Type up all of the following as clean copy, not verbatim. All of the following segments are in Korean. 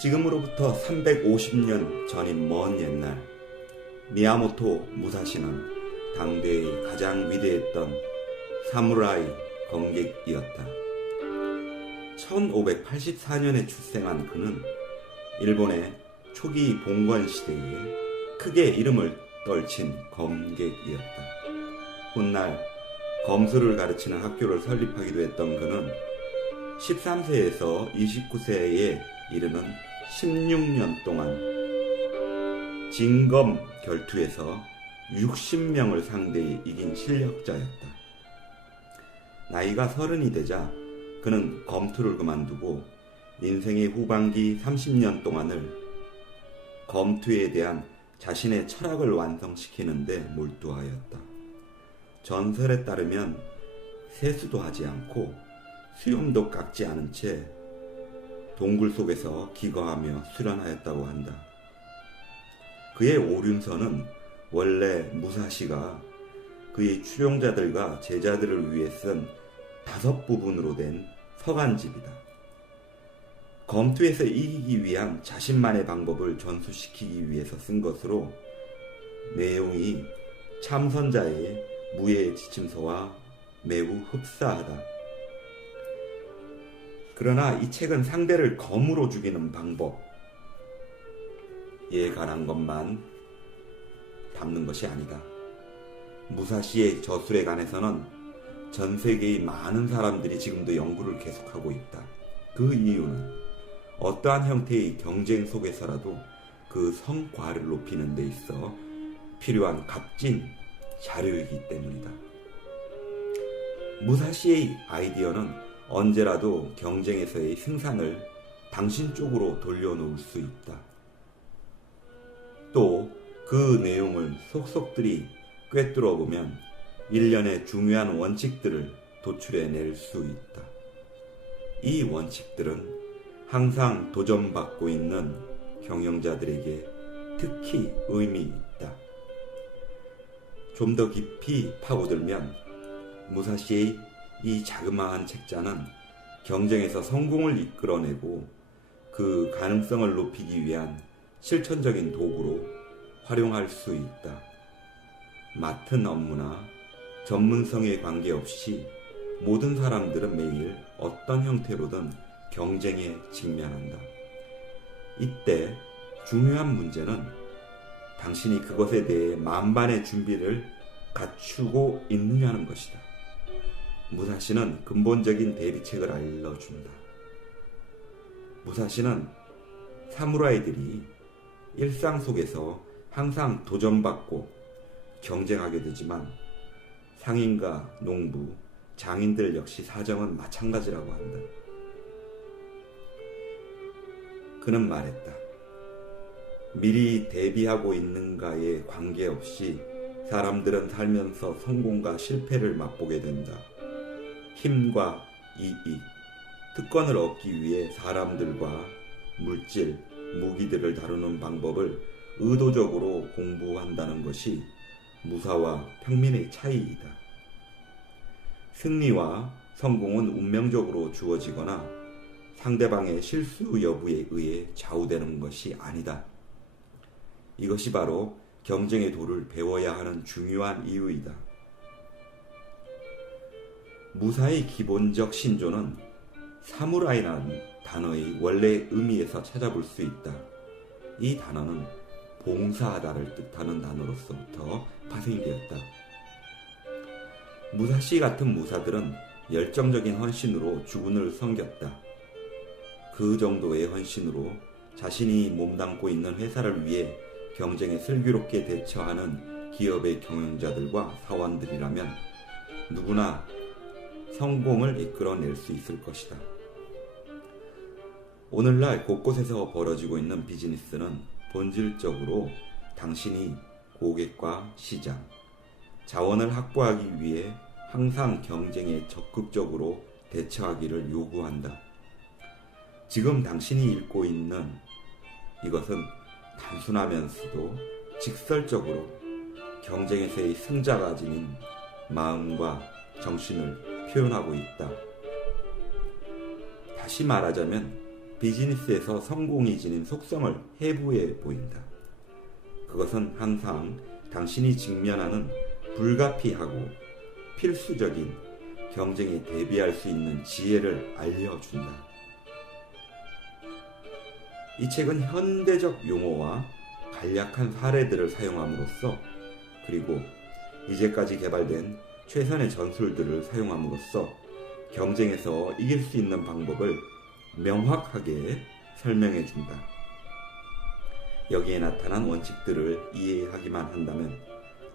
지금으로부터 350년 전인 먼 옛날, 미야모토 무사시는 당대의 가장 위대했던 사무라이 검객이었다. 1584년에 출생한 그는 일본의 초기 봉건 시대에 크게 이름을 떨친 검객이었다. 훗날 검술을 가르치는 학교를 설립하기도 했던 그는 13세에서 29세에 이르는 16년 동안 진검 결투에서 60명을 상대히 이긴 실력자였다. 나이가 30이 되자 그는 검투를 그만두고 인생의 후반기 30년 동안을 검투에 대한 자신의 철학을 완성시키는 데 몰두하였다. 전설에 따르면 세수도 하지 않고 수염도 깎지 않은 채 동굴 속에서 기거하며 수련하였다고 한다. 그의 오륜서는 원래 무사시가 그의 추종자들과 제자들을 위해 쓴 5부분으로 된 서간집이다. 검투에서 이기기 위한 자신만의 방법을 전수시키기 위해서 쓴 것으로 내용이 참선자의 무예 지침서와 매우 흡사하다. 그러나 이 책은 상대를 검으로 죽이는 방법에 관한 것만 담는 것이 아니다. 무사시의 저술에 관해서는 전 세계의 많은 사람들이 지금도 연구를 계속하고 있다. 그 이유는 어떠한 형태의 경쟁 속에서라도 그 성과를 높이는 데 있어 필요한 값진 자료이기 때문이다. 무사시의 아이디어는 언제라도 경쟁에서의 승산을 당신 쪽으로 돌려놓을 수 있다. 또 그 내용을 속속들이 꿰뚫어 보면 일련의 중요한 원칙들을 도출해낼 수 있다. 이 원칙들은 항상 도전받고 있는 경영자들에게 특히 의미 있다. 좀 더 깊이 파고들면 무사시의 이 자그마한 책자는 경쟁에서 성공을 이끌어내고 그 가능성을 높이기 위한 실천적인 도구로 활용할 수 있다. 맡은 업무나 전문성에 관계없이 모든 사람들은 매일 어떤 형태로든 경쟁에 직면한다. 이때 중요한 문제는 당신이 그것에 대해 만반의 준비를 갖추고 있느냐는 것이다. 무사시는 근본적인 대비책을 알려준다. 무사시는 사무라이들이 일상 속에서 항상 도전받고 경쟁하게 되지만 상인과 농부, 장인들 역시 사정은 마찬가지라고 한다. 그는 말했다. 미리 대비하고 있는가에 관계없이 사람들은 살면서 성공과 실패를 맛보게 된다. 힘과 이익, 특권을 얻기 위해 사람들과 물질, 무기들을 다루는 방법을 의도적으로 공부한다는 것이 무사와 평민의 차이이다. 승리와 성공은 운명적으로 주어지거나 상대방의 실수 여부에 의해 좌우되는 것이 아니다. 이것이 바로 경쟁의 도를 배워야 하는 중요한 이유이다. 무사의 기본적 신조는 사무라이라는 단어의 원래 의미에서 찾아볼 수 있다. 이 단어는 봉사하다를 뜻하는 단어로서부터 파생이 되었다. 무사시 같은 무사들은 열정적인 헌신으로 주군을 섬겼다. 그 정도의 헌신으로 자신이 몸담고 있는 회사를 위해 경쟁에 슬기롭게 대처하는 기업의 경영자들과 사원들이라면 누구나 성공을 이끌어낼 수 있을 것이다. 오늘날 곳곳에서 벌어지고 있는 비즈니스는 본질적으로 당신이 고객과 시장, 자원을 확보하기 위해 항상 경쟁에 적극적으로 대처하기를 요구한다. 지금 당신이 읽고 있는 이것은 단순하면서도 직설적으로 경쟁에서의 승자가 지닌 마음과 정신을 표현하고 있다. 다시 말하자면 비즈니스에서 성공이 지닌 속성을 해부해 보인다. 그것은 항상 당신이 직면하는 불가피하고 필수적인 경쟁에 대비할 수 있는 지혜를 알려준다. 이 책은 현대적 용어와 간략한 사례들을 사용함으로써, 그리고 이제까지 개발된 최선의 전술들을 사용함으로써 경쟁에서 이길 수 있는 방법을 명확하게 설명해 준다. 여기에 나타난 원칙들을 이해하기만 한다면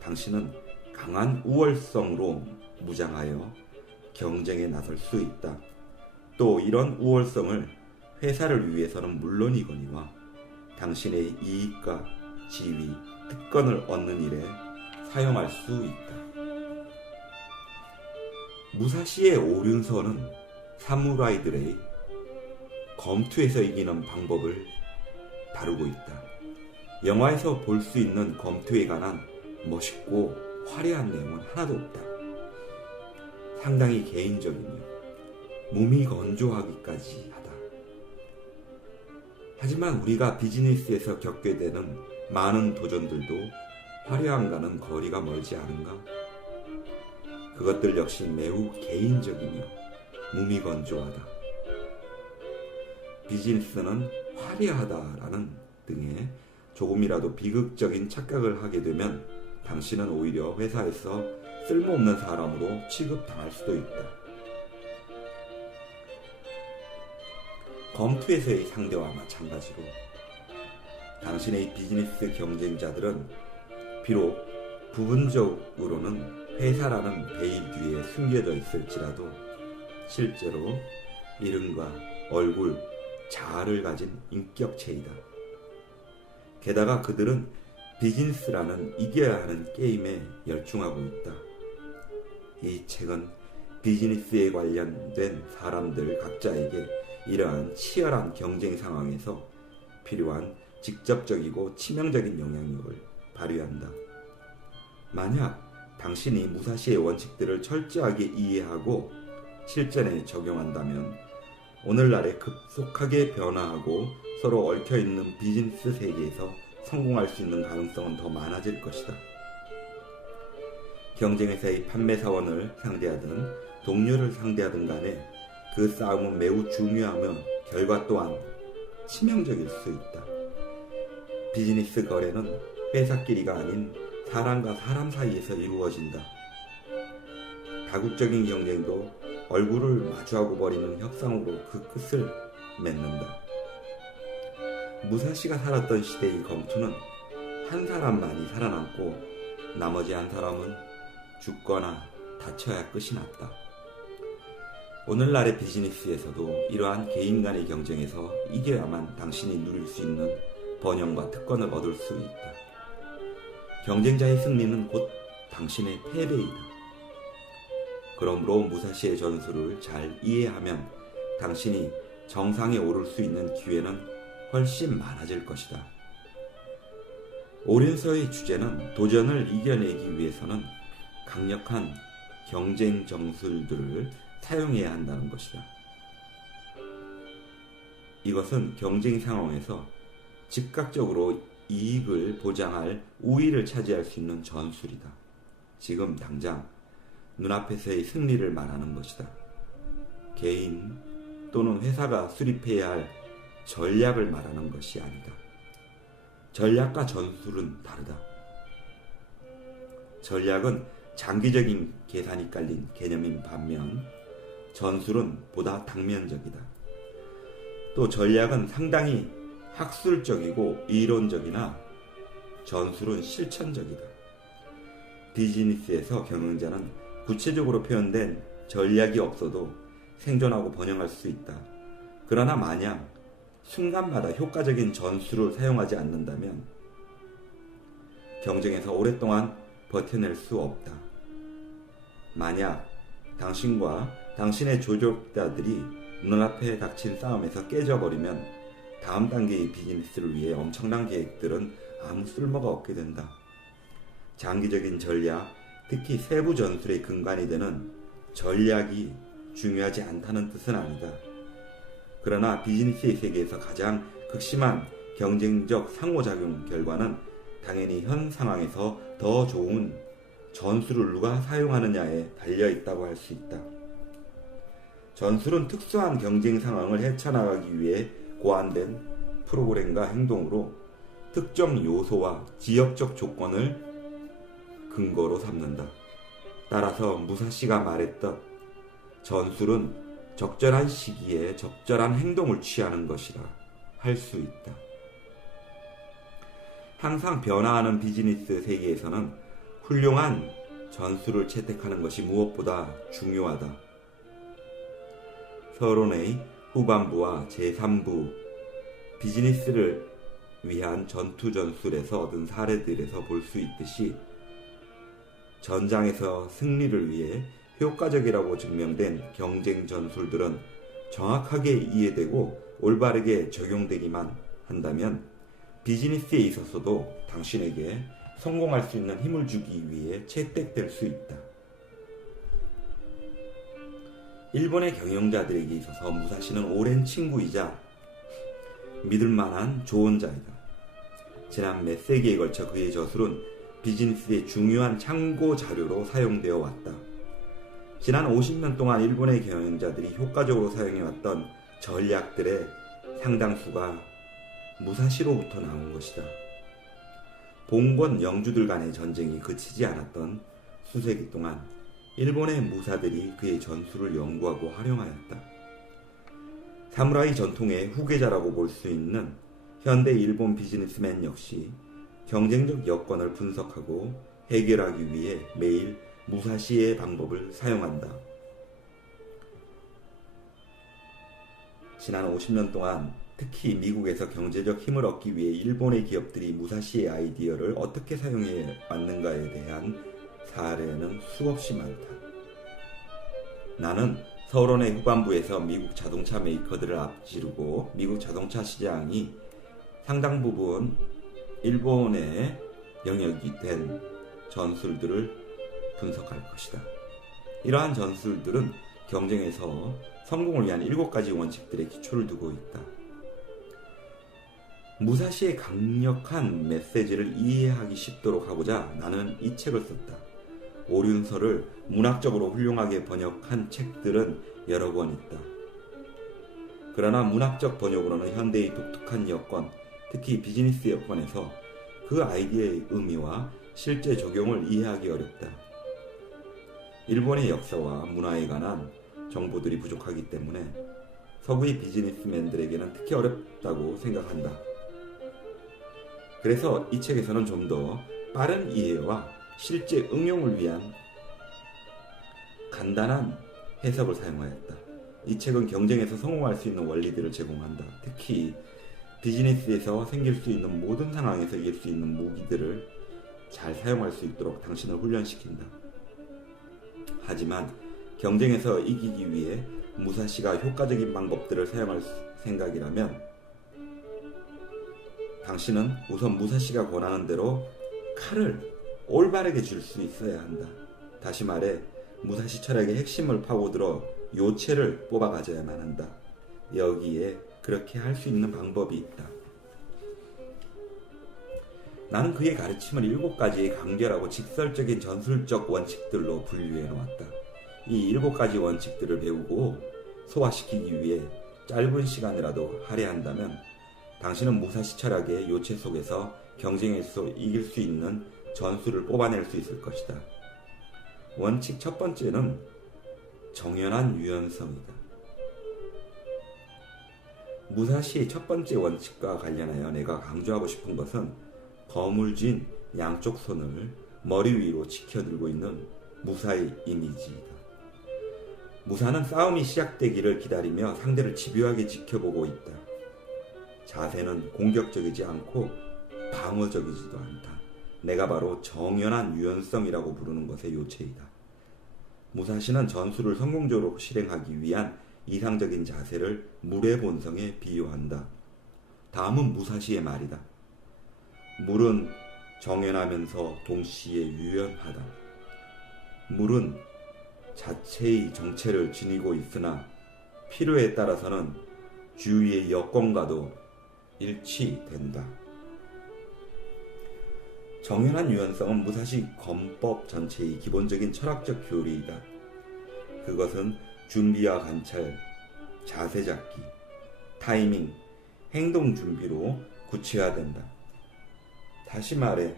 당신은 강한 우월성으로 무장하여 경쟁에 나설 수 있다. 또 이런 우월성을 회사를 위해서는 물론이거니와 당신의 이익과 지위, 특권을 얻는 일에 사용할 수 있다. 무사시의 오륜서는 사무라이들의 검투에서 이기는 방법을 다루고 있다. 영화에서 볼 수 있는 검투에 관한 멋있고 화려한 내용은 하나도 없다. 상당히 개인적이며 무미건조하기까지 하다. 하지만 우리가 비즈니스에서 겪게 되는 많은 도전들도 화려함과는 거리가 멀지 않은가? 그것들 역시 매우 개인적이며 무미건조하다. 비즈니스는 화려하다라는 등의 조금이라도 비극적인 착각을 하게 되면 당신은 오히려 회사에서 쓸모없는 사람으로 취급당할 수도 있다. 검투에서의 상대와 마찬가지로 당신의 비즈니스 경쟁자들은 비록 부분적으로는 회사라는 베일 뒤에 숨겨져 있을지라도 실제로 이름과 얼굴, 자아를 가진 인격체이다. 게다가 그들은 비즈니스라는 이겨야 하는 게임에 열중하고 있다. 이 책은 비즈니스에 관련된 사람들 각자에게 이러한 치열한 경쟁 상황에서 필요한 직접적이고 치명적인 영향력을 발휘한다. 만약 당신이 무사시의 원칙들을 철저하게 이해하고 실전에 적용한다면 오늘날의 급속하게 변화하고 서로 얽혀있는 비즈니스 세계에서 성공할 수 있는 가능성은 더 많아질 것이다. 경쟁회사의 판매사원을 상대하든 동료를 상대하든 간에 그 싸움은 매우 중요하며 결과 또한 치명적일 수 있다. 비즈니스 거래는 회사끼리가 아닌 사람과 사람 사이에서 이루어진다. 다국적인 경쟁도 얼굴을 마주하고 버리는 협상으로 그 끝을 맺는다. 무사시가 살았던 시대의 검투는 한 사람만이 살아남고 나머지 한 사람은 죽거나 다쳐야 끝이 났다. 오늘날의 비즈니스에서도 이러한 개인 간의 경쟁에서 이겨야만 당신이 누릴 수 있는 번영과 특권을 얻을 수 있다. 경쟁자의 승리는 곧 당신의 패배이다. 그러므로 무사시의 전술을 잘 이해하면 당신이 정상에 오를 수 있는 기회는 훨씬 많아질 것이다. 오륜서의 주제는 도전을 이겨내기 위해서는 강력한 경쟁 정술들을 사용해야 한다는 것이다. 이것은 경쟁 상황에서 즉각적으로 이익을 보장할 우위를 차지할 수 있는 전술이다. 지금 당장 눈앞에서의 승리를 말하는 것이다. 개인 또는 회사가 수립해야 할 전략을 말하는 것이 아니다. 전략과 전술은 다르다. 전략은 장기적인 계산이 깔린 개념인 반면 전술은 보다 당면적이다. 또 전략은 상당히 학술적이고 이론적이나 전술은 실천적이다. 비즈니스에서 경영자는 구체적으로 표현된 전략이 없어도 생존하고 번영할 수 있다. 그러나 만약 순간마다 효과적인 전술을 사용하지 않는다면 경쟁에서 오랫동안 버텨낼 수 없다. 만약 당신과 당신의 조력자들이 눈앞에 닥친 싸움에서 깨져버리면 다음 단계의 비즈니스를 위해 엄청난 계획들은 아무 쓸모가 없게 된다. 장기적인 전략, 특히 세부 전술의 근간이 되는 전략이 중요하지 않다는 뜻은 아니다. 그러나 비즈니스의 세계에서 가장 극심한 경쟁적 상호작용 결과는 당연히 현 상황에서 더 좋은 전술을 누가 사용하느냐에 달려있다고 할 수 있다. 전술은 특수한 경쟁 상황을 헤쳐나가기 위해 고안된 프로그램과 행동으로 특정 요소와 지역적 조건을 근거로 삼는다. 따라서 무사시가 말했던 전술은 적절한 시기에 적절한 행동을 취하는 것이라 할 수 있다. 항상 변화하는 비즈니스 세계에서는 훌륭한 전술을 채택하는 것이 무엇보다 중요하다. 서론의 후반부와 제3부 비즈니스를 위한 전투 전술에서 얻은 사례들에서 볼 수 있듯이 전장에서 승리를 위해 효과적이라고 증명된 경쟁 전술들은 정확하게 이해되고 올바르게 적용되기만 한다면 비즈니스에 있어서도 당신에게 성공할 수 있는 힘을 주기 위해 채택될 수 있다. 일본의 경영자들에게 있어서 무사시는 오랜 친구이자 믿을만한 조언자이다. 지난 몇 세기에 걸쳐 그의 저술은 비즈니스의 중요한 참고 자료로 사용되어 왔다. 지난 50년 동안 일본의 경영자들이 효과적으로 사용해왔던 전략들의 상당수가 무사시로부터 나온 것이다. 봉건 영주들 간의 전쟁이 그치지 않았던 수세기 동안 일본의 무사들이 그의 전술을 연구하고 활용하였다. 사무라이 전통의 후계자라고 볼 수 있는 현대 일본 비즈니스맨 역시 경쟁적 여건을 분석하고 해결하기 위해 매일 무사시의 방법을 사용한다. 지난 50년 동안 특히 미국에서 경제적 힘을 얻기 위해 일본의 기업들이 무사시의 아이디어를 어떻게 사용해 왔는가에 대한 사례는 수없이 많다. 나는 서론의 후반부에서 미국 자동차 메이커들을 앞지르고 미국 자동차 시장이 상당 부분 일본의 영역이 된 전술들을 분석할 것이다. 이러한 전술들은 경쟁에서 성공을 위한 7가지 원칙들의 기초를 두고 있다. 무사시의 강력한 메시지를 이해하기 쉽도록 하고자 나는 이 책을 썼다. 오륜서를 문학적으로 훌륭하게 번역한 책들은 여러 권 있다. 그러나 문학적 번역으로는 현대의 독특한 여건, 특히 비즈니스 여건에서 그 아이디어의 의미와 실제 적용을 이해하기 어렵다. 일본의 역사와 문화에 관한 정보들이 부족하기 때문에 서구의 비즈니스맨들에게는 특히 어렵다고 생각한다. 그래서 이 책에서는 좀 더 빠른 이해와 실제 응용을 위한 간단한 해석을 사용하였다. 이 책은 경쟁에서 성공할 수 있는 원리들을 제공한다. 특히 비즈니스에서 생길 수 있는 모든 상황에서 이길 수 있는 무기들을 잘 사용할 수 있도록 당신을 훈련시킨다. 하지만 경쟁에서 이기기 위해 무사시가 효과적인 방법들을 사용할 생각이라면 당신은 우선 무사시가 권하는 대로 칼을 올바르게 줄 수 있어야 한다. 다시 말해 무사시 철학의 핵심을 파고들어 요체를 뽑아 가져야만 한다. 여기에 그렇게 할 수 있는 방법이 있다. 나는 그의 가르침을 7가지의 간결하고 직설적인 전술적 원칙들로 분류해 놓았다. 이 7가지 원칙들을 배우고 소화시키기 위해 짧은 시간이라도 할애한다면 당신은 무사시 철학의 요체 속에서 경쟁에서 이길 수 있는 전술을 뽑아낼 수 있을 것이다. 원칙 첫 번째는 정연한 유연성이다. 무사시의 첫 번째 원칙과 관련하여 내가 강조하고 싶은 것은 거물진 양쪽 손을 머리 위로 지켜들고 있는 무사의 이미지이다. 무사는 싸움이 시작되기를 기다리며 상대를 집요하게 지켜보고 있다. 자세는 공격적이지 않고 방어적이지도 않다. 내가 바로 정연한 유연성이라고 부르는 것의 요체이다. 무사시는 전술을 성공적으로 실행하기 위한 이상적인 자세를 물의 본성에 비유한다. 다음은 무사시의 말이다. 물은 정연하면서 동시에 유연하다. 물은 자체의 정체를 지니고 있으나 필요에 따라서는 주위의 여건과도 일치된다. 정연한 유연성은 무사시 검법 전체의 기본적인 철학적 교리이다. 그것은 준비와 관찰, 자세 잡기, 타이밍, 행동 준비로 구체화된다. 다시 말해,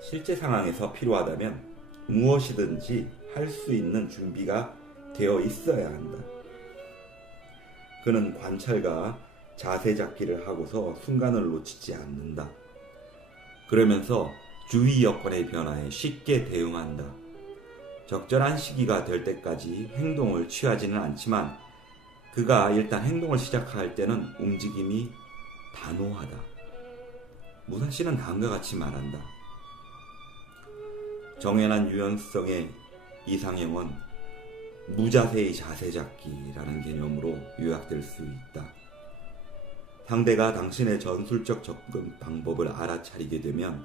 실제 상황에서 필요하다면 무엇이든지 할 수 있는 준비가 되어 있어야 한다. 그는 관찰과 자세 잡기를 하고서 순간을 놓치지 않는다. 그러면서 주위 여건의 변화에 쉽게 대응한다. 적절한 시기가 될 때까지 행동을 취하지는 않지만 그가 일단 행동을 시작할 때는 움직임이 단호하다. 무사시는 다음과 같이 말한다. 정연한 유연성의 이상형은 무자세의 자세 잡기라는 개념으로 요약될 수 있다. 상대가 당신의 전술적 접근 방법을 알아차리게 되면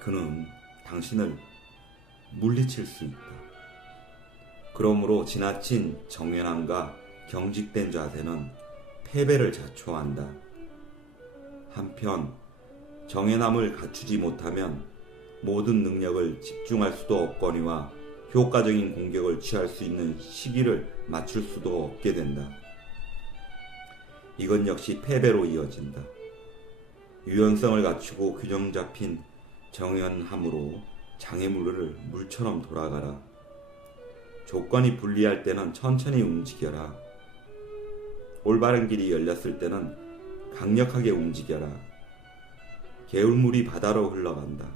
그는 당신을 물리칠 수 있다. 그러므로 지나친 정연함과 경직된 자세는 패배를 자초한다. 한편 정연함을 갖추지 못하면 모든 능력을 집중할 수도 없거니와 효과적인 공격을 취할 수 있는 시기를 맞출 수도 없게 된다. 이건 역시 패배로 이어진다. 유연성을 갖추고 균형 잡힌 정연함으로 장애물을 물처럼 돌아가라. 조건이 불리할 때는 천천히 움직여라. 올바른 길이 열렸을 때는 강력하게 움직여라. 개울물이 바다로 흘러간다.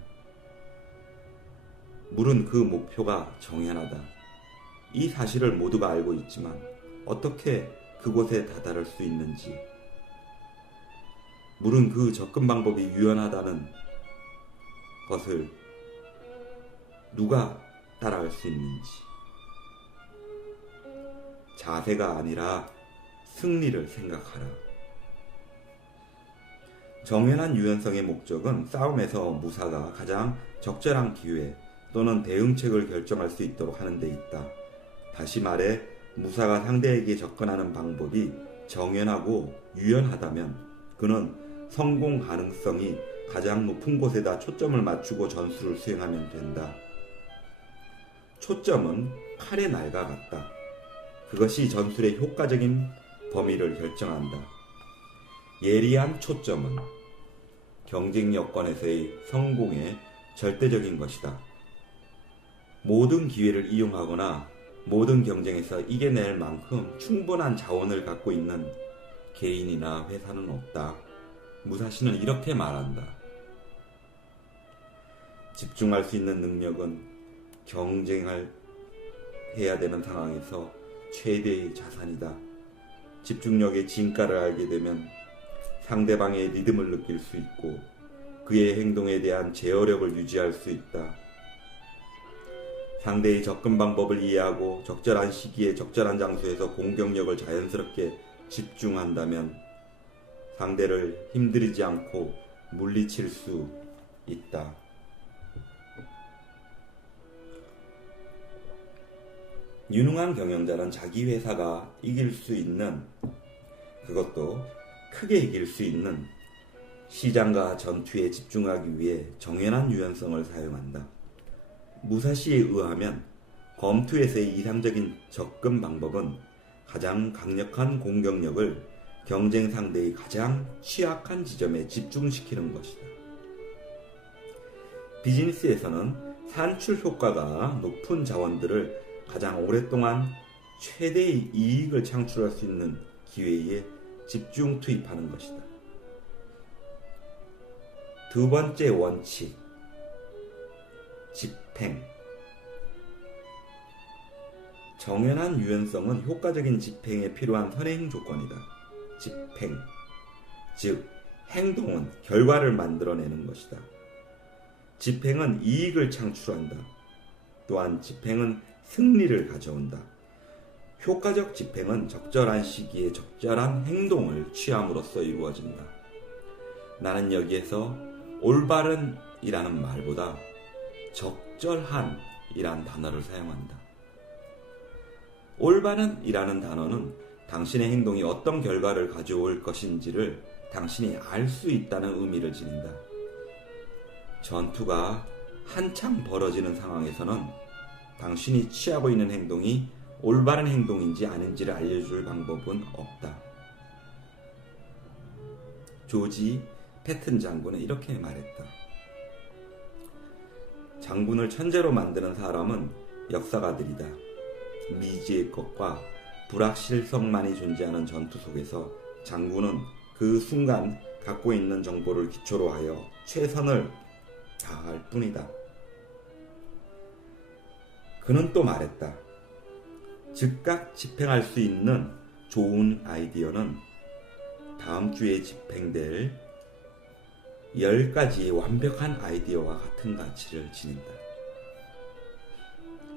물은 그 목표가 정연하다. 이 사실을 모두가 알고 있지만 어떻게 그곳에 다다를 수 있는지, 물은 그 접근 방법이 유연하다는 것을 누가 따라할 수 있는지, 자세가 아니라 승리를 생각하라. 정연한 유연성의 목적은 싸움에서 무사가 가장 적절한 기회 또는 대응책을 결정할 수 있도록 하는 데 있다. 다시 말해 무사가 상대에게 접근하는 방법이 정연하고 유연하다면 그는 성공 가능성이 가장 높은 곳에다 초점을 맞추고 전술을 수행하면 된다. 초점은 칼의 날과 같다. 그것이 전술의 효과적인 범위를 결정한다. 예리한 초점은 경쟁 여건에서의 성공의 절대적인 것이다. 모든 기회를 이용하거나 모든 경쟁에서 이겨낼 만큼 충분한 자원을 갖고 있는 개인이나 회사는 없다. 무사시는 이렇게 말한다. 집중할 수 있는 능력은 경쟁을 해야 되는 상황에서 최대의 자산이다. 집중력의 진가를 알게 되면 상대방의 리듬을 느낄 수 있고 그의 행동에 대한 제어력을 유지할 수 있다. 상대의 접근 방법을 이해하고 적절한 시기에 적절한 장소에서 공격력을 자연스럽게 집중한다면 상대를 힘들이지 않고 물리칠 수 있다. 유능한 경영자는 자기 회사가 이길 수 있는, 그것도 크게 이길 수 있는 시장과 전투에 집중하기 위해 정연한 유연성을 사용한다. 무사시에 의하면 검투에서의 이상적인 접근 방법은 가장 강력한 공격력을 경쟁 상대의 가장 취약한 지점에 집중시키는 것이다. 비즈니스에서는 산출 효과가 높은 자원들을 가장 오랫동안 최대의 이익을 창출할 수 있는 기회에 집중 투입하는 것이다. 두 번째 원칙, 집행. 정연한 유연성은 효과적인 집행에 필요한 선행 조건이다. 집행, 즉 행동은 결과를 만들어내는 것이다. 집행은 이익을 창출한다. 또한 집행은 승리를 가져온다. 효과적 집행은 적절한 시기에 적절한 행동을 취함으로써 이루어진다. 나는 여기에서 올바른 이라는 말보다 적절한 이란 단어를 사용한다. 올바른이라는 단어는 당신의 행동이 어떤 결과를 가져올 것인지를 당신이 알 수 있다는 의미를 지닌다. 전투가 한창 벌어지는 상황에서는 당신이 취하고 있는 행동이 올바른 행동인지 아닌지를 알려줄 방법은 없다. 조지 패튼 장군은 이렇게 말했다. 장군을 천재로 만드는 사람은 역사가들이다. 미지의 것과 불확실성만이 존재하는 전투 속에서 장군은 그 순간 갖고 있는 정보를 기초로 하여 최선을 다할 뿐이다. 그는 또 말했다. 즉각 집행할 수 있는 좋은 아이디어는 다음 주에 집행될 10가지의 완벽한 아이디어와 같은 가치를 지닌다.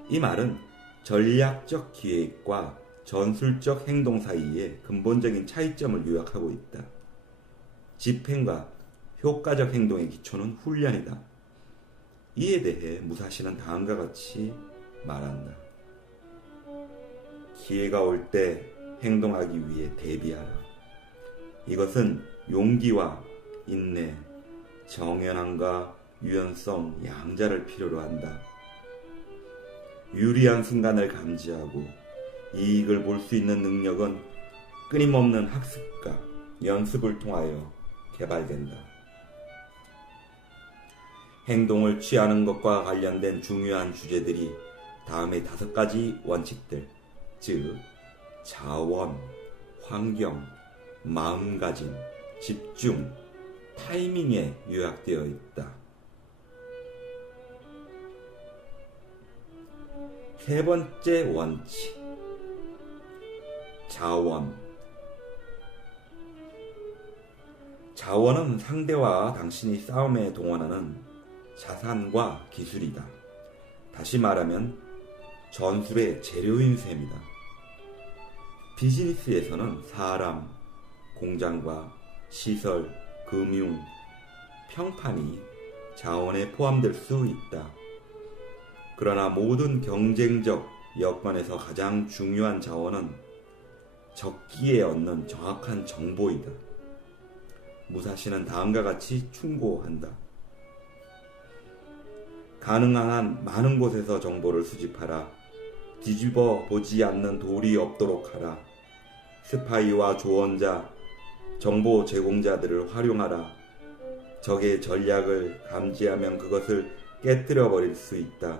이 말은 전략적 기획과 전술적 행동 사이의 근본적인 차이점을 요약하고 있다. 집행과 효과적 행동의 기초는 훈련이다. 이에 대해 무사시는 다음과 같이 말한다. 기회가 올 때 행동하기 위해 대비하라. 이것은 용기와 인내, 정연함과 유연성, 양자를 필요로 한다. 유리한 순간을 감지하고 이익을 볼 수 있는 능력은 끊임없는 학습과 연습을 통하여 개발된다. 행동을 취하는 것과 관련된 중요한 주제들이 다음의 5가지 원칙들, 즉 자원, 환경, 마음가짐, 집중, 타이밍에 요약되어 있다. 세 번째 원칙, 자원. 자원은 상대와 당신이 싸움에 동원하는 자산과 기술이다. 다시 말하면 전술의 재료인 셈이다. 비즈니스에서는 사람, 공장과 시설, 금융, 평판이 자원에 포함될 수 있다. 그러나 모든 경쟁적 여건에서 가장 중요한 자원은 적기에 얻는 정확한 정보이다. 무사시는 다음과 같이 충고한다. 가능한 한 많은 곳에서 정보를 수집하라. 뒤집어 보지 않는 돌이 없도록 하라. 스파이와 조언자, 정보 제공자들을 활용하라. 적의 전략을 감지하면 그것을 깨뜨려 버릴 수 있다.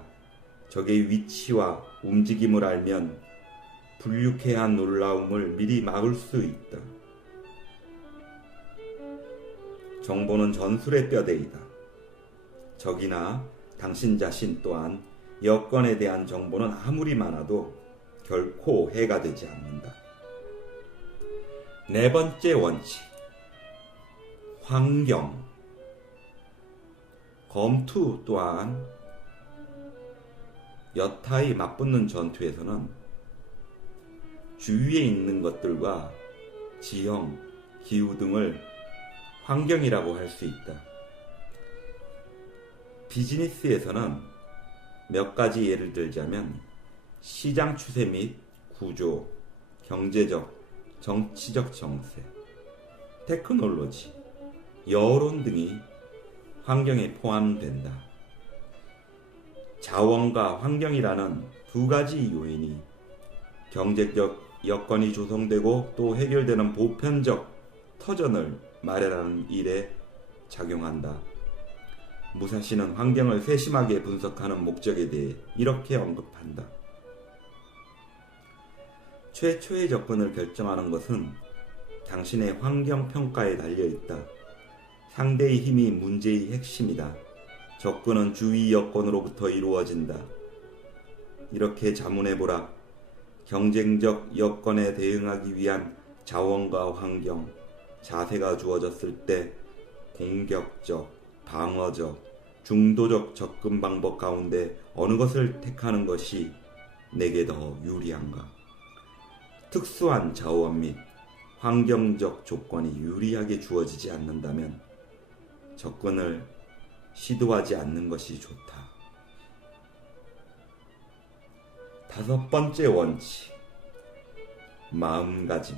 적의 위치와 움직임을 알면 불유쾌한 놀라움을 미리 막을 수 있다. 정보는 전술의 뼈대이다. 적이나 당신 자신 또한 여건에 대한 정보는 아무리 많아도 결코 해가 되지 않는다. 네 번째 원칙, 환경. 검투 또한 여타이 맞붙는 전투에서는 주위에 있는 것들과 지형, 기후 등을 환경이라고 할 수 있다. 비즈니스에서는 몇 가지 예를 들자면 시장 추세 및 구조, 경제적, 정치적 정세, 테크놀로지, 여론 등이 환경에 포함된다. 자원과 환경이라는 두 가지 요인이 경제적 여건이 조성되고 또 해결되는 보편적 터전을 마련하는 일에 작용한다. 무사시는 환경을 세심하게 분석하는 목적에 대해 이렇게 언급한다. 최초의 접근을 결정하는 것은 당신의 환경 평가에 달려있다. 상대의 힘이 문제의 핵심이다. 접근은 주위 여건으로부터 이루어진다. 이렇게 자문해보라. 경쟁적 여건에 대응하기 위한 자원과 환경, 자세가 주어졌을 때 공격적, 방어적, 중도적 접근 방법 가운데 어느 것을 택하는 것이 내게 더 유리한가? 특수한 자원 및 환경적 조건이 유리하게 주어지지 않는다면 접근을 시도하지 않는 것이 좋다. 5번째 원칙, 마음가짐.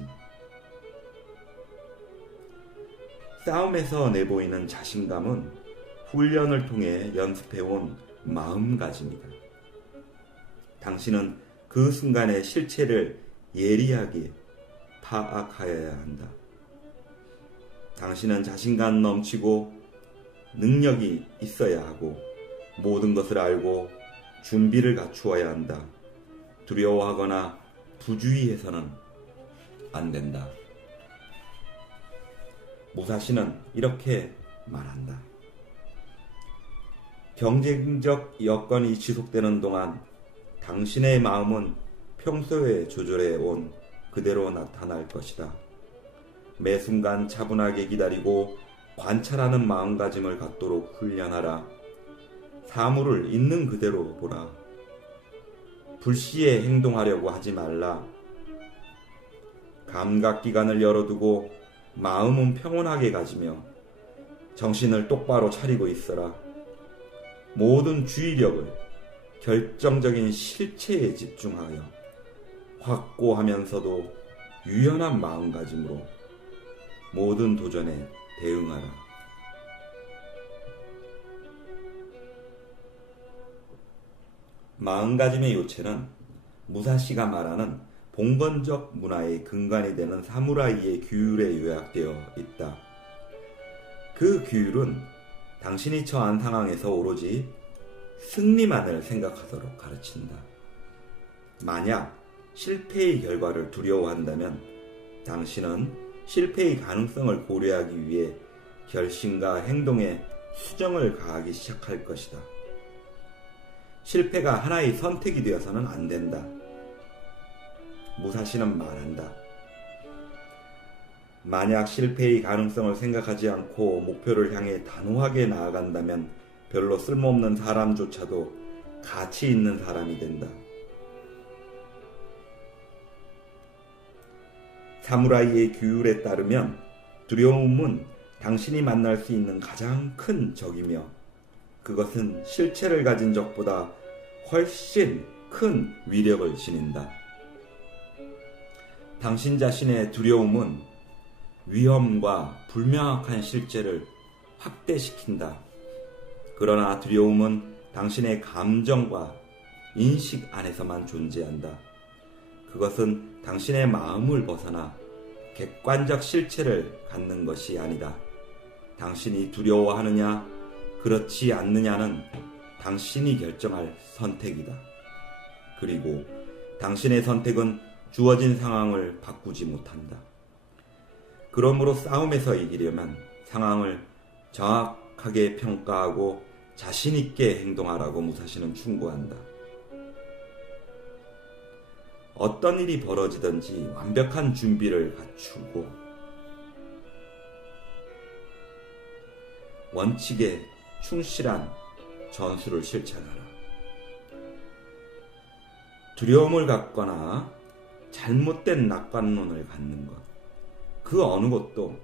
싸움에서 내보이는 자신감은 훈련을 통해 연습해온 마음가짐이다. 당신은 그 순간의 실체를 예리하게 파악하여야 한다. 당신은 자신감 넘치고 능력이 있어야 하고 모든 것을 알고 준비를 갖추어야 한다. 두려워하거나 부주의해서는 안 된다. 무사시는 이렇게 말한다. 경쟁적 여건이 지속되는 동안 당신의 마음은 평소에 조절해 온 그대로 나타날 것이다. 매 순간 차분하게 기다리고 관찰하는 마음가짐을 갖도록 훈련하라. 사물을 있는 그대로 보라. 불시에 행동하려고 하지 말라. 감각기관을 열어두고 마음은 평온하게 가지며 정신을 똑바로 차리고 있어라. 모든 주의력을 결정적인 실체에 집중하여 확고하면서도 유연한 마음가짐으로 모든 도전에 대응하라. 마음가짐의 요체는 무사시가 말하는 봉건적 문화의 근간이 되는 사무라이의 규율에 요약되어 있다. 그 규율은 당신이 처한 상황에서 오로지 승리만을 생각하도록 가르친다. 만약 실패의 결과를 두려워한다면 당신은 실패의 가능성을 고려하기 위해 결심과 행동에 수정을 가하기 시작할 것이다. 실패가 하나의 선택이 되어서는 안 된다. 무사시는 말한다. 만약 실패의 가능성을 생각하지 않고 목표를 향해 단호하게 나아간다면 별로 쓸모없는 사람조차도 가치 있는 사람이 된다. 사무라이의 규율에 따르면 두려움은 당신이 만날 수 있는 가장 큰 적이며 그것은 실체를 가진 적보다 훨씬 큰 위력을 지닌다. 당신 자신의 두려움은 위험과 불명확한 실체를 확대시킨다. 그러나 두려움은 당신의 감정과 인식 안에서만 존재한다. 그것은 당신의 마음을 벗어나 객관적 실체를 갖는 것이 아니다. 당신이 두려워하느냐, 그렇지 않느냐는 당신이 결정할 선택이다. 그리고 당신의 선택은 주어진 상황을 바꾸지 못한다. 그러므로 싸움에서 이기려면 상황을 정확하게 평가하고 자신있게 행동하라고 무사시는 충고한다. 어떤 일이 벌어지든지 완벽한 준비를 갖추고 원칙에 충실한 전술을 실천하라. 두려움을 갖거나 잘못된 낙관론을 갖는 것, 그 어느 것도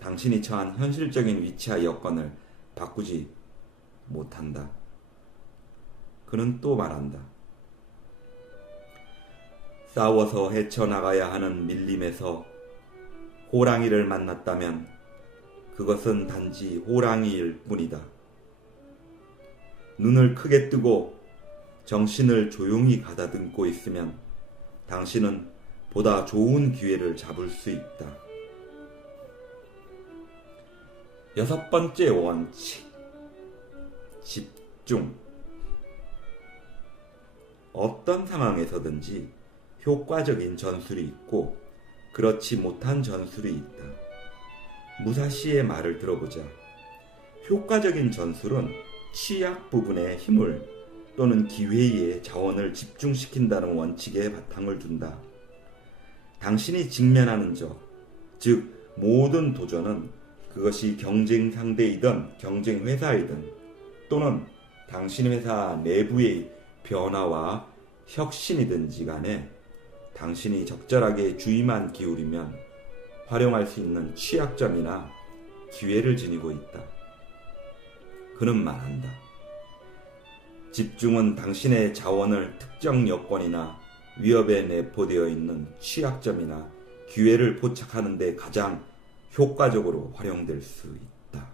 당신이 처한 현실적인 위치와 여건을 바꾸지 못한다. 그는 또 말한다. 싸워서 헤쳐나가야 하는 밀림에서 호랑이를 만났다면 그것은 단지 호랑이일 뿐이다. 눈을 크게 뜨고 정신을 조용히 가다듬고 있으면 당신은 보다 좋은 기회를 잡을 수 있다. 6번째 원칙, 집중. 어떤 상황에서든지 효과적인 전술이 있고 그렇지 못한 전술이 있다. 무사시의 말을 들어보자. 효과적인 전술은 취약 부분의 힘을 또는 기회의 자원을 집중시킨다는 원칙에 바탕을 둔다. 당신이 직면하는 적, 즉 모든 도전은 그것이 경쟁 상대이든 경쟁 회사이든 또는 당신 회사 내부의 변화와 혁신이든지 간에 당신이 적절하게 주의만 기울이면 활용할 수 있는 취약점이나 기회를 지니고 있다. 그는 말한다. 집중은 당신의 자원을 특정 여건이나 위협에 내포되어 있는 취약점이나 기회를 포착하는 데 가장 효과적으로 활용될 수 있다.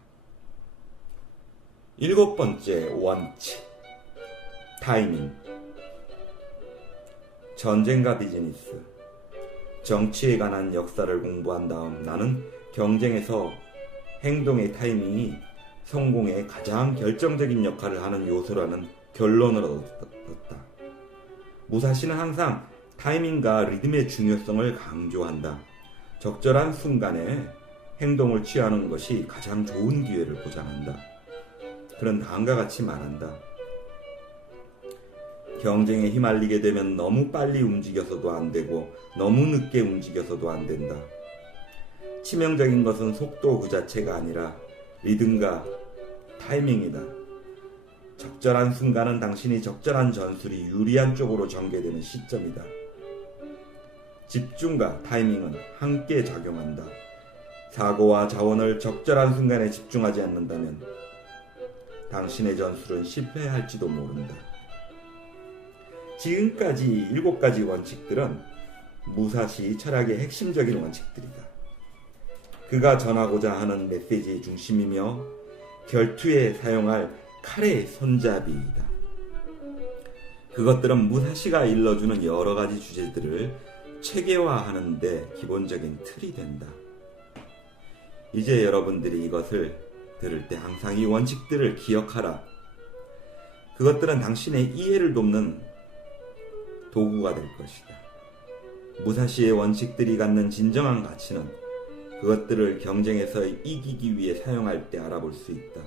7번째 원칙, 타이밍. 전쟁과 비즈니스, 정치에 관한 역사를 공부한 다음 나는 경쟁에서 행동의 타이밍이 성공에 가장 결정적인 역할을 하는 요소라는 결론을 얻었다. 무사시는 항상 타이밍과 리듬의 중요성을 강조한다. 적절한 순간에 행동을 취하는 것이 가장 좋은 기회를 보장한다. 그는 다음과 같이 말한다. 경쟁에 휘말리게 되면 너무 빨리 움직여서도 안 되고 너무 늦게 움직여서도 안 된다. 치명적인 것은 속도 그 자체가 아니라 리듬과 타이밍이다. 적절한 순간은 당신이 적절한 전술이 유리한 쪽으로 전개되는 시점이다. 집중과 타이밍은 함께 작용한다. 사고와 자원을 적절한 순간에 집중하지 않는다면 당신의 전술은 실패할지도 모른다. 지금까지 7가지 원칙들은 무사시 철학의 핵심적인 원칙들이다. 그가 전하고자 하는 메시지의 중심이며 결투에 사용할 칼의 손잡이이다. 그것들은 무사시가 일러주는 여러 가지 주제들을 체계화하는 데 기본적인 틀이 된다. 이제 여러분들이 이것을 들을 때 항상 이 원칙들을 기억하라. 그것들은 당신의 이해를 돕는 도구가 될 것이다. 무사시의 원칙들이 갖는 진정한 가치는 그것들을 경쟁에서 이기기 위해 사용할 때 알아볼 수 있다.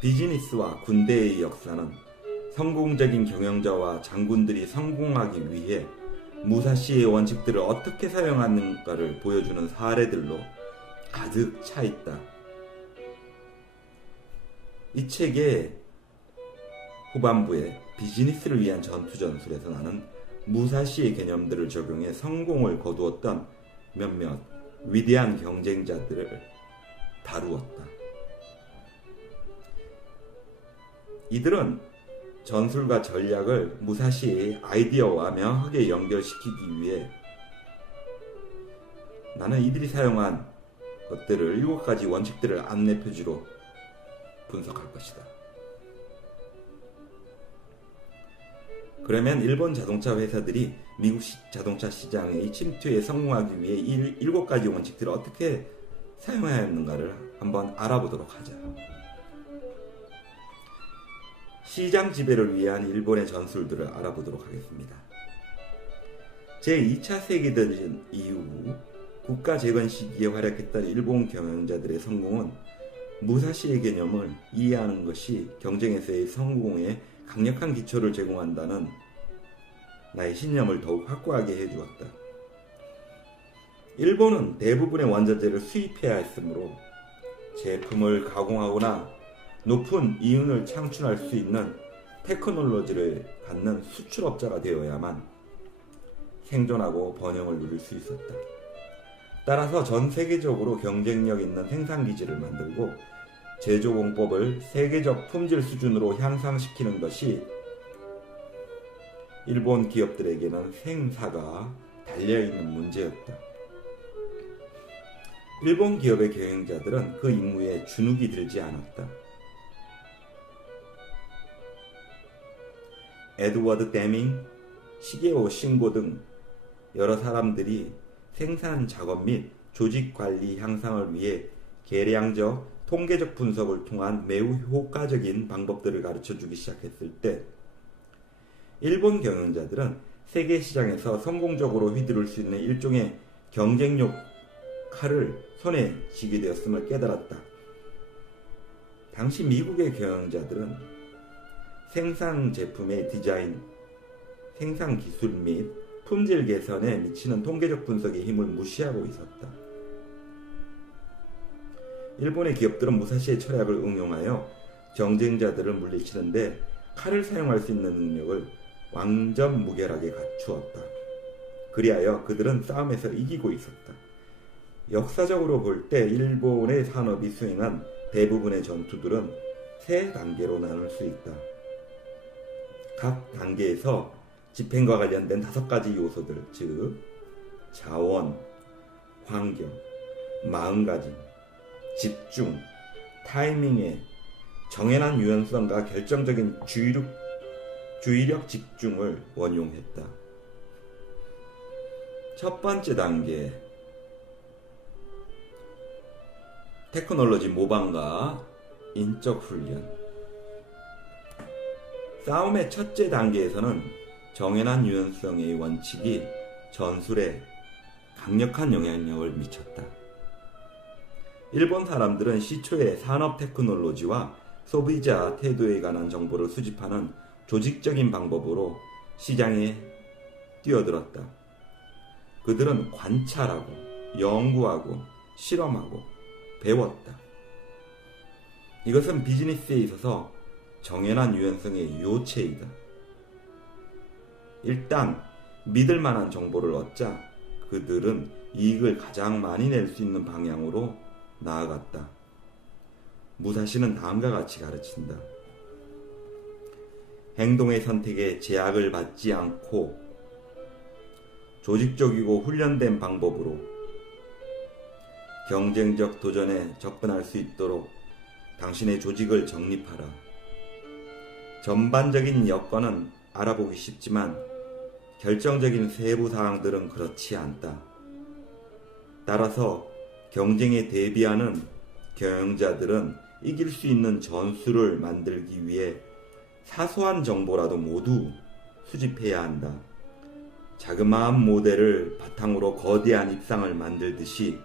비즈니스와 군대의 역사는 성공적인 경영자와 장군들이 성공하기 위해 무사시의 원칙들을 어떻게 사용하는가를 보여주는 사례들로 가득 차 있다. 이 책의 후반부에 비즈니스를 위한 전투 전술에서 나는 무사시의 개념들을 적용해 성공을 거두었던 몇몇 위대한 경쟁자들을 다루었다. 이들은 전술과 전략을 무사시의 아이디어와 명확하게 연결시키기 위해 나는 이들이 사용한 것들을 7가지 원칙들을 안내 표지로 분석할 것이다. 그러면 일본 자동차 회사들이 미국 자동차 시장의 침투에 성공하기 위해 이 7가지 원칙들을 어떻게 사용해야 하는가를 한번 알아보도록 하자. 시장 지배를 위한 일본의 전술들을 알아보도록 하겠습니다. 제2차 세계대전 이후 국가 재건 시기에 활약했던 일본 경영자들의 성공은 무사시의 개념을 이해하는 것이 경쟁에서의 성공에 강력한 기초를 제공한다는 나의 신념을 더욱 확고하게 해주었다. 일본은 대부분의 원자재를 수입해야 했으므로 제품을 가공하거나 높은 이윤을 창출할 수 있는 테크놀로지를 갖는 수출업자가 되어야만 생존하고 번영을 누릴 수 있었다. 따라서 전 세계적으로 경쟁력 있는 생산기지를 만들고 제조공법을 세계적 품질 수준으로 향상시키는 것이 일본 기업들에게는 생사가 달려있는 문제였다. 일본 기업의 경영자들은 그 임무에 주눅이 들지 않았다. 에드워드 데밍, 시게오 신고 등 여러 사람들이 생산 작업 및 조직 관리 향상을 위해 계량적, 통계적 분석을 통한 매우 효과적인 방법들을 가르쳐주기 시작했을 때 일본 경영자들은 세계 시장에서 성공적으로 휘두를 수 있는 일종의 경쟁력 칼을 손에 쥐게 되었음을 깨달았다. 당시 미국의 경영자들은 생산 제품의 디자인, 생산 기술 및 품질 개선에 미치는 통계적 분석의 힘을 무시하고 있었다. 일본의 기업들은 무사시의 철학을 응용하여 경쟁자들을 물리치는데 칼을 사용할 수 있는 능력을 왕전무결하게 갖추었다. 그리하여 그들은 싸움에서 이기고 있었다. 역사적으로 볼 때 일본의 산업이 수행한 대부분의 전투들은 3단계로 나눌 수 있다. 각 단계에서 집행과 관련된 5가지 요소들, 즉 자원, 환경, 마음가짐, 집중, 타이밍의 정연한 유연성과 결정적인 주의력 집중을 원용했다. 첫 번째 단계, 테크놀로지 모방과 인적 훈련. 싸움의 첫째 단계에서는 정연한 유연성의 원칙이 전술에 강력한 영향력을 미쳤다. 일본 사람들은 시초에 산업 테크놀로지와 소비자 태도에 관한 정보를 수집하는 조직적인 방법으로 시장에 뛰어들었다. 그들은 관찰하고 연구하고 실험하고 배웠다. 이것은 비즈니스에 있어서 정연한 유연성의 요체이다. 일단 믿을 만한 정보를 얻자 그들은 이익을 가장 많이 낼 수 있는 방향으로 나아갔다. 무사시는 다음과 같이 가르친다. 행동의 선택에 제약을 받지 않고 조직적이고 훈련된 방법으로 경쟁적 도전에 접근할 수 있도록 당신의 조직을 정립하라. 전반적인 여건은 알아보기 쉽지만 결정적인 세부 사항들은 그렇지 않다. 따라서 경쟁에 대비하는 경영자들은 이길 수 있는 전술을 만들기 위해 사소한 정보라도 모두 수집해야 한다. 자그마한 모델을 바탕으로 거대한 입상을 만들듯이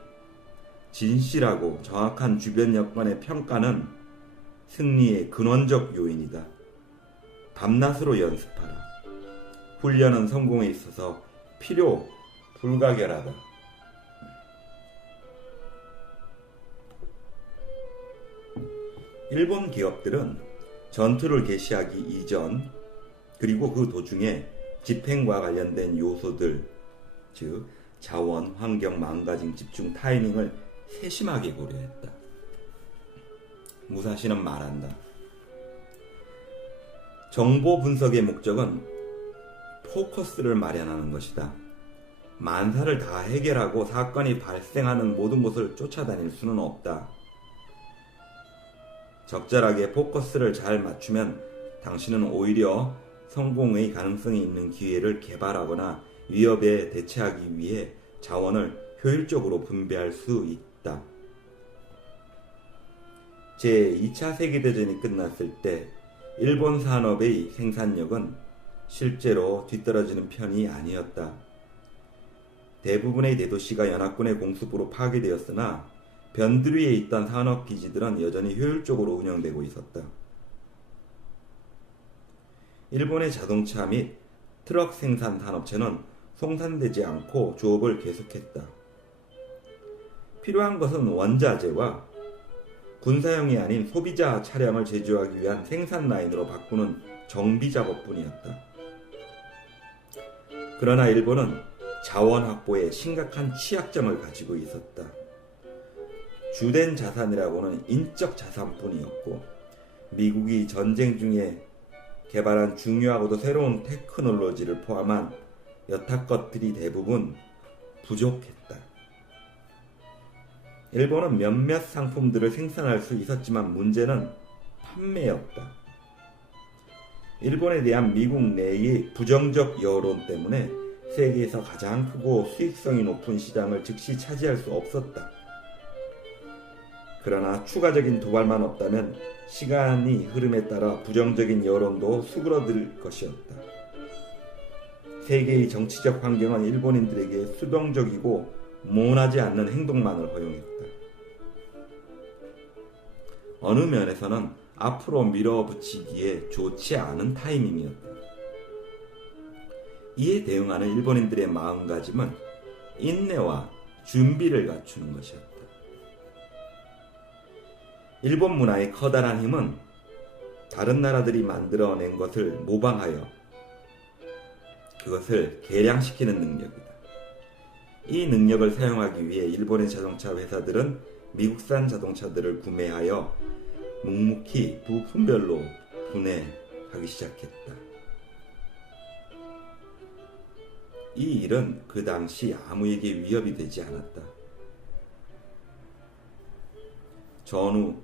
진실하고 정확한 주변 여건의 평가는 승리의 근원적 요인이다. 밤낮으로 연습하라. 훈련은 성공에 있어서 필요 불가결하다. 일본 기업들은 전투를 개시하기 이전 그리고 그 도중에 집행과 관련된 요소들, 즉 자원, 환경, 마음가짐, 집중, 타이밍을 세심하게 고려했다. 무사시는 말한다. 정보 분석의 목적은 포커스를 마련하는 것이다. 만사를 다 해결하고 사건이 발생하는 모든 곳을 쫓아다닐 수는 없다. 적절하게 포커스를 잘 맞추면 당신은 오히려 성공의 가능성이 있는 기회를 개발하거나 위협에 대처하기 위해 자원을 효율적으로 분배할 수 있다. 제2차 세계대전이 끝났을 때 일본 산업의 생산력은 실제로 뒤떨어지는 편이 아니었다. 대부분의 대도시가 연합군의 공습으로 파괴되었으나 변두리에 있던 산업기지들은 여전히 효율적으로 운영되고 있었다. 일본의 자동차 및 트럭 생산 산업체는 송산되지 않고 조업을 계속했다. 필요한 것은 원자재와 군사용이 아닌 소비자 차량을 제조하기 위한 생산 라인으로 바꾸는 정비 작업뿐이었다. 그러나 일본은 자원 확보에 심각한 취약점을 가지고 있었다. 주된 자산이라고는 인적 자산뿐이었고 미국이 전쟁 중에 개발한 중요하고도 새로운 테크놀로지를 포함한 여타 것들이 대부분 부족했다. 일본은 몇몇 상품들을 생산할 수 있었지만 문제는 판매였다. 일본에 대한 미국 내의 부정적 여론 때문에 세계에서 가장 크고 수익성이 높은 시장을 즉시 차지할 수 없었다. 그러나 추가적인 도발만 없다면 시간이 흐름에 따라 부정적인 여론도 수그러들 것이었다. 세계의 정치적 환경은 일본인들에게 수동적이고 모나지 않는 행동만을 허용했다. 어느 면에서는 앞으로 밀어붙이기에 좋지 않은 타이밍이었다. 이에 대응하는 일본인들의 마음가짐은 인내와 준비를 갖추는 것이었다. 일본 문화의 커다란 힘은 다른 나라들이 만들어낸 것을 모방하여 그것을 개량시키는 능력이다. 이 능력을 사용하기 위해 일본의 자동차 회사들은 미국산 자동차들을 구매하여 묵묵히 부품별로 분해하기 시작했다. 이 일은 그 당시 아무에게 위협이 되지 않았다. 전후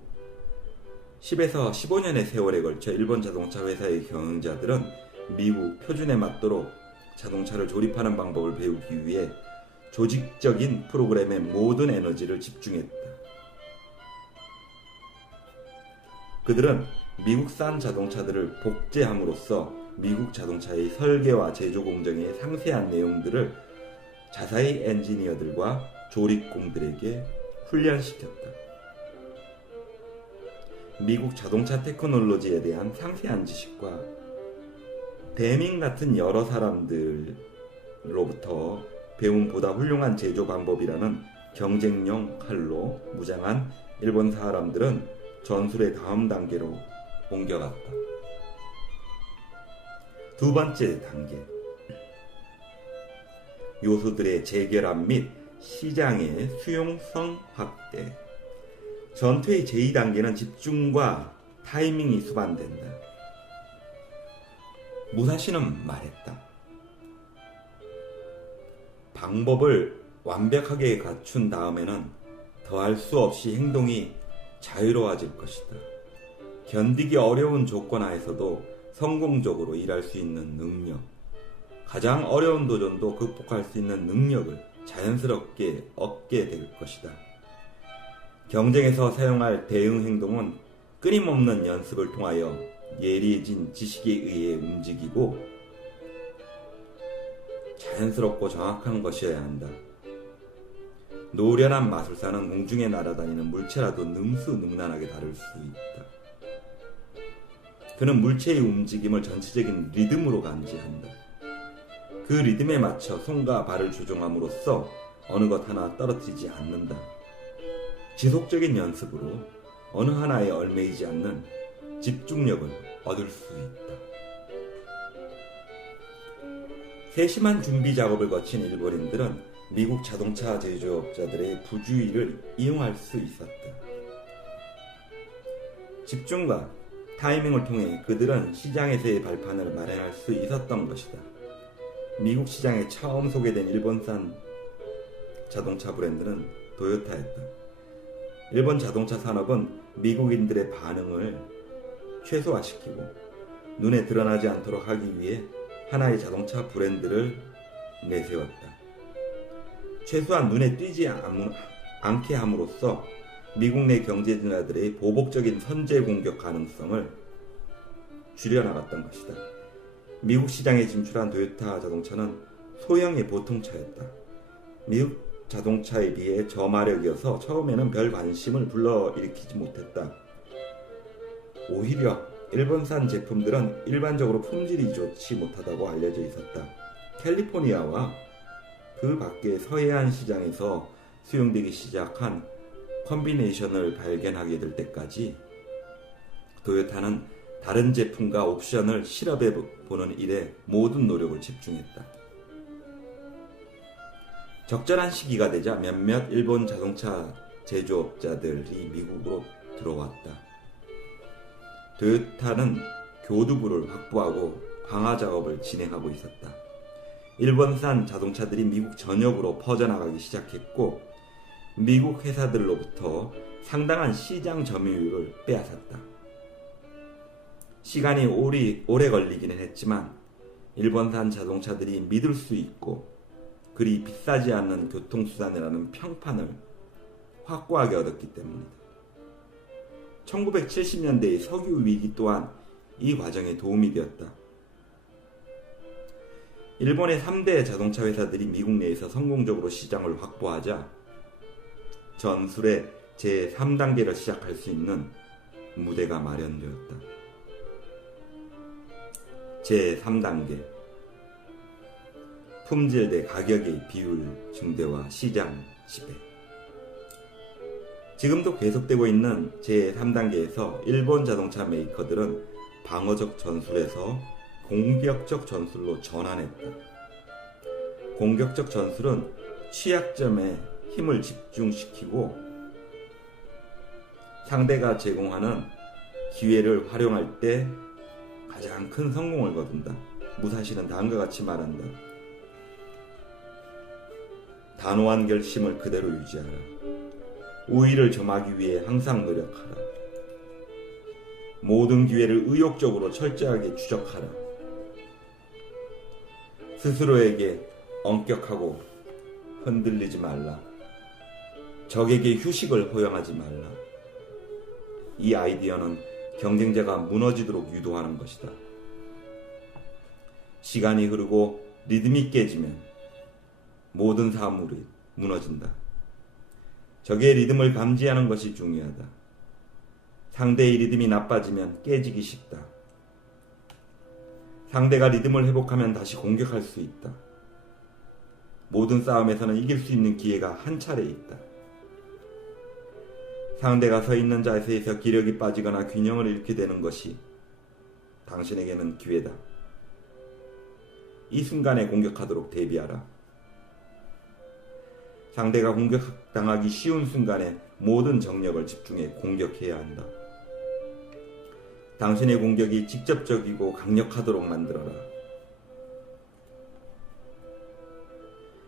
10에서 15년의 세월에 걸쳐 일본 자동차 회사의 경영자들은 미국 표준에 맞도록 자동차를 조립하는 방법을 배우기 위해 조직적인 프로그램에 모든 에너지를 집중했다. 그들은 미국산 자동차들을 복제함으로써 미국 자동차의 설계와 제조 공정의 상세한 내용들을 자사의 엔지니어들과 조립공들에게 훈련시켰다. 미국 자동차 테크놀로지에 대한 상세한 지식과 데밍 같은 여러 사람들로부터 배운 보다 훌륭한 제조 방법이라는 경쟁용 칼로 무장한 일본 사람들은 전술의 다음 단계로 옮겨갔다. 두 번째 단계, 요소들의 재결합 및 시장의 수용성 확대. 전투의 제2단계는 집중과 타이밍이 수반된다. 무사시는 말했다. 방법을 완벽하게 갖춘 다음에는 더할 수 없이 행동이 자유로워질 것이다. 견디기 어려운 조건 하에서도 성공적으로 일할 수 있는 능력, 가장 어려운 도전도 극복할 수 있는 능력을 자연스럽게 얻게 될 것이다. 경쟁에서 사용할 대응 행동은 끊임없는 연습을 통하여 예리해진 지식에 의해 움직이고 자연스럽고 정확한 것이어야 한다. 노련한 마술사는 공중에 날아다니는 물체라도 능수능란하게 다룰 수 있다. 그는 물체의 움직임을 전체적인 리듬으로 감지한다. 그 리듬에 맞춰 손과 발을 조종함으로써 어느 것 하나 떨어뜨리지 않는다. 지속적인 연습으로 어느 하나에 얽매이지 않는 집중력을 얻을 수 있다. 세심한 준비 작업을 거친 일본인들은 미국 자동차 제조업자들의 부주의를 이용할 수 있었다. 집중과 타이밍을 통해 그들은 시장에서의 발판을 마련할 수 있었던 것이다. 미국 시장에 처음 소개된 일본산 자동차 브랜드는 도요타였다. 일본 자동차 산업은 미국인들의 반응을 최소화시키고 눈에 드러나지 않도록 하기 위해 하나의 자동차 브랜드를 내세웠다. 최소한 눈에 띄지 않게 함으로써 미국 내 경제진들의 보복적인 선제 공격 가능성을 줄여나갔던 것이다. 미국 시장에 진출한 도요타 자동차는 소형의 보통차였다. 미국 자동차에 비해 저마력이어서 처음에는 별 관심을 불러일으키지 못했다. 오히려 일본산 제품들은 일반적으로 품질이 좋지 못하다고 알려져 있었다. 캘리포니아와 그 밖의 서해안 시장에서 수용되기 시작한 컴비네이션을 발견하게 될 때까지 도요타는 다른 제품과 옵션을 실험해 보는 일에 모든 노력을 집중했다. 적절한 시기가 되자 몇몇 일본 자동차 제조업자들이 미국으로 들어왔다. 도요타는 교두부를 확보하고 강화 작업을 진행하고 있었다. 일본산 자동차들이 미국 전역으로 퍼져나가기 시작했고 미국 회사들로부터 상당한 시장 점유율을 빼앗았다. 시간이 오래 걸리기는 했지만 일본산 자동차들이 믿을 수 있고 그리 비싸지 않는 교통수단이라는 평판을 확고하게 얻었기 때문이다. 1970년대의 석유 위기 또한 이 과정에 도움이 되었다. 일본의 3대 자동차 회사들이 미국 내에서 성공적으로 시장을 확보하자 전술의 제3단계를 시작할 수 있는 무대가 마련되었다. 제3단계 품질 대 가격의 비율 증대와 시장 지배. 지금도 계속되고 있는 제3단계에서 일본 자동차 메이커들은 방어적 전술에서 공격적 전술로 전환했다. 공격적 전술은 취약점에 힘을 집중시키고 상대가 제공하는 기회를 활용할 때 가장 큰 성공을 거둔다. 무사시는 다음과 같이 말한다. 단호한 결심을 그대로 유지하라. 우위를 점하기 위해 항상 노력하라. 모든 기회를 의욕적으로 철저하게 추적하라. 스스로에게 엄격하고 흔들리지 말라. 적에게 휴식을 허용하지 말라. 이 아이디어는 경쟁자가 무너지도록 유도하는 것이다. 시간이 흐르고 리듬이 깨지면 모든 사물이 무너진다. 적의 리듬을 감지하는 것이 중요하다. 상대의 리듬이 나빠지면 깨지기 쉽다. 상대가 리듬을 회복하면 다시 공격할 수 있다. 모든 싸움에서는 이길 수 있는 기회가 한 차례 있다. 상대가 서 있는 자세에서 기력이 빠지거나 균형을 잃게 되는 것이 당신에게는 기회다. 이 순간에 공격하도록 대비하라. 상대가 공격당하기 쉬운 순간에 모든 정력을 집중해 공격해야 한다. 당신의 공격이 직접적이고 강력하도록 만들어라.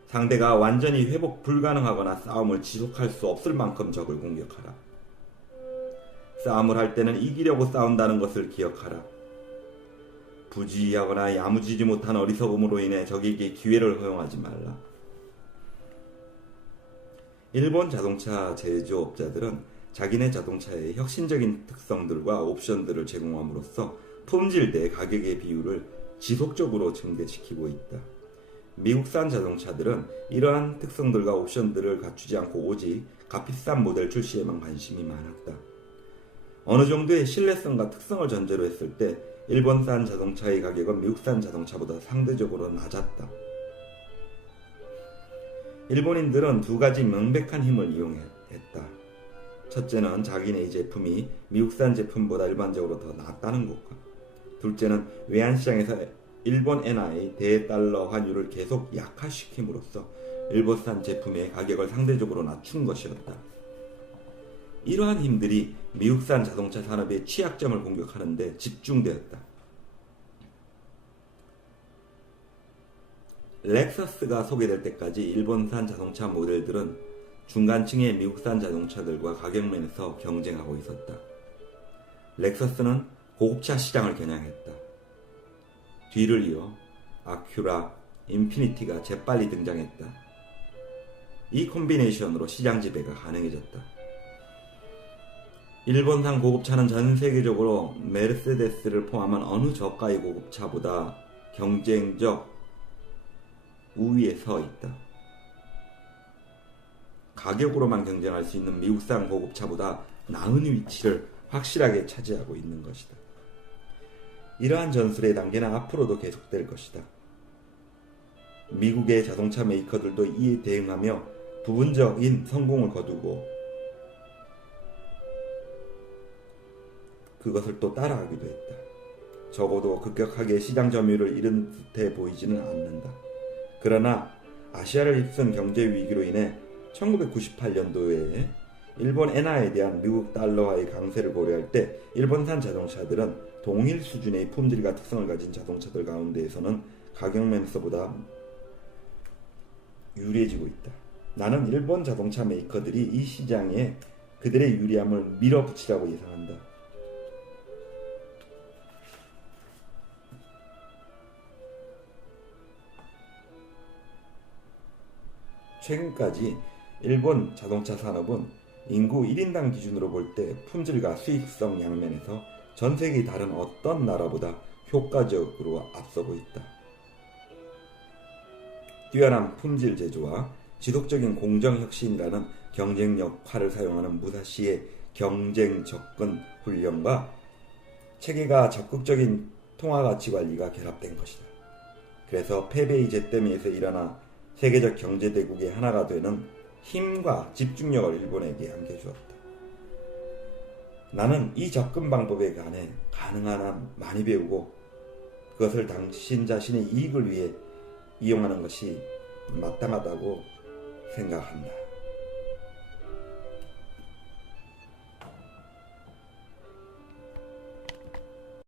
상대가 완전히 회복 불가능하거나 싸움을 지속할 수 없을 만큼 적을 공격하라. 싸움을 할 때는 이기려고 싸운다는 것을 기억하라. 부지하거나 야무지지 못한 어리석음으로 인해 적에게 기회를 허용하지 말라. 일본 자동차 제조업자들은 자기네 자동차의 혁신적인 특성들과 옵션들을 제공함으로써 품질 대 가격의 비율을 지속적으로 증대시키고 있다. 미국산 자동차들은 이러한 특성들과 옵션들을 갖추지 않고 오직 값비싼 모델 출시에만 관심이 많았다. 어느 정도의 신뢰성과 특성을 전제로 했을 때 일본산 자동차의 가격은 미국산 자동차보다 상대적으로 낮았다. 일본인들은 두 가지 명백한 힘을 이용했다. 첫째는 자기네 제품이 미국산 제품보다 일반적으로 더 낫다는 것과, 둘째는 외환시장에서 일본 엔화의 대달러 환율을 계속 약화시킴으로써 일본산 제품의 가격을 상대적으로 낮춘 것이었다. 이러한 힘들이 미국산 자동차 산업의 취약점을 공격하는 데 집중되었다. 렉서스가 소개될 때까지 일본산 자동차 모델들은 중간층의 미국산 자동차들과 가격면에서 경쟁하고 있었다. 렉서스는 고급차 시장을 겨냥했다. 뒤를 이어 아큐라, 인피니티가 재빨리 등장했다. 이 콤비네이션으로 시장 지배가 가능해졌다. 일본산 고급차는 전 세계적으로 메르세데스를 포함한 어느 저가의 고급차보다 경쟁적 우위에 서 있다. 가격으로만 경쟁할 수 있는 미국산 고급차보다 나은 위치를 확실하게 차지하고 있는 것이다. 이러한 전술의 단계는 앞으로도 계속될 것이다. 미국의 자동차 메이커들도 이에 대응하며 부분적인 성공을 거두고 그것을 또 따라하기도 했다. 적어도 급격하게 시장 점유율을 잃은 듯해 보이지는 않는다. 그러나 아시아를 휩쓴 경제 위기로 인해 1998년도에 일본 엔화에 대한 미국 달러화의 강세를 고려할 때 일본산 자동차들은 동일 수준의 품질과 특성을 가진 자동차들 가운데에서는 가격면에서보다 유리해지고 있다. 나는 일본 자동차 메이커들이 이 시장에 그들의 유리함을 밀어붙이라고 예상한다. 최근까지 일본 자동차 산업은 인구 1인당 기준으로 볼 때 품질과 수익성 양면에서 전 세계의 다른 어떤 나라보다 효과적으로 앞서고 있다. 뛰어난 품질 제조와 지속적인 공정 혁신이라는 경쟁력화를 사용하는 무사시의 경쟁 접근 훈련과 체계가 적극적인 통화가치 관리가 결합된 것이다. 그래서 패배의 잿더미에서 일어나 세계적 경제대국의 하나가 되는 힘과 집중력을 일본에게 안겨주었다. 나는 이 접근 방법에 관해 가능한 한 많이 배우고 그것을 당신 자신의 이익을 위해 이용하는 것이 마땅하다고 생각한다.